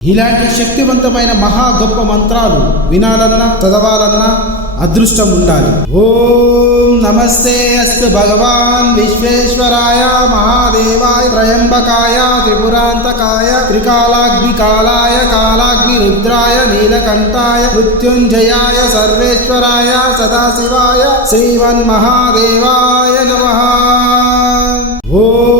ఇలాంటి శక్తివంతమైన మహా గొప్ప మంత్రాలు వినాలన్నా చదవాలన్నా అదృష్టం ఉండాలి ఓం నమస్తే అస్తు భగవాన్ విశ్వేశ్వరాయ మహాదేవాయ త్రయంబకాయ త్రిపురాంతకాయ త్రికాలాగ్ని కాలాయ కాలాగ్ని రుద్రాయ నీలకంఠాయ మృత్యుంజయాయ సర్వేశ్వరాయ సదాశివాయ శ్రీమన్మహాదేవాయ మహాదేవాయ నమ. ఓ ఓం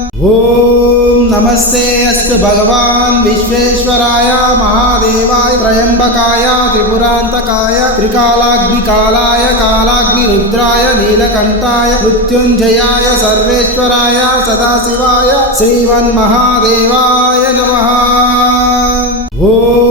नमस्ते, अस्त भगवान् महादेवाय त्र्यम्बकाय त्रिपुरांतकाय, त्रिकालाग्निकालाय, कालाग्निरुद्राय नीलकण्ठाय मृत्युंजयाय, सर्वेश्वराय, सदाशिवाय, श्रीमन्महादेवाय नमः। ओ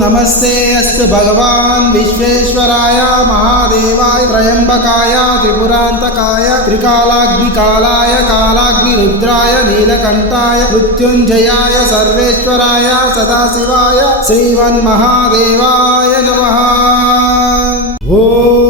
नमस्ते, अस्त भगवान विश्वेश्वराय, महादेवाय, त्रयंबकाय, त्रिपुरांतकाय त्रिकालाग्नि कालाय कालाग्नि रुद्राय नीलकंठाय मृत्युंजयाय सर्वेश्वराय, सदाशिवाय, श्रीमन्महादेवाय नमः। ओम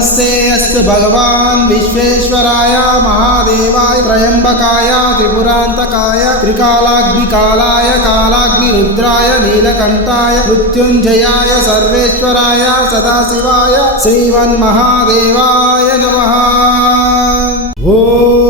नमस्ते अस्त भगवान् विश्वेश्वराय महादेवाय त्र्यम्बकाय त्रिपुरान्तकाय त्रिकालाग्निकालाय कालाग्निरुद्राय नीलकण्ठाय मृत्युञ्जयाय सर्वेश्वराय सदाशिवाय श्रीमन्महादेवाय नमः। ओ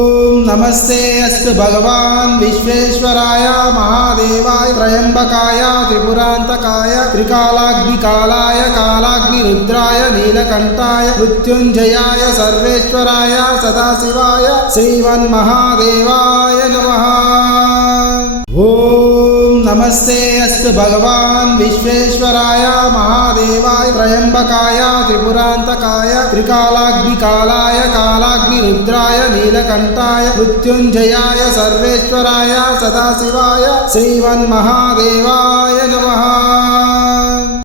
नमस्ते अस्त भगवान् विश्वेश्वराय महादेवाय त्र्यम्बकाय त्रिपुरान्तकाय त्रिकालाग्निकालाय कालाग्निरुद्राय नीलकण्ठाय मृत्युञ्जयाय सर्वेश्वराय सदाशिवाय श्रीमन्महादेवाय नमः नमस्ते अस्त भगवान् विश्वेश्वराय महादेवाय त्र्यम्बकाय त्रिपुरान्तकाय त्रिकालाग्निकालाय कालाग्निरुद्राय नीलकण्ठाय मृत्युंजयाय सर्वेश्वराय सदाशिवाय श्रीमन्महादेवाय नमः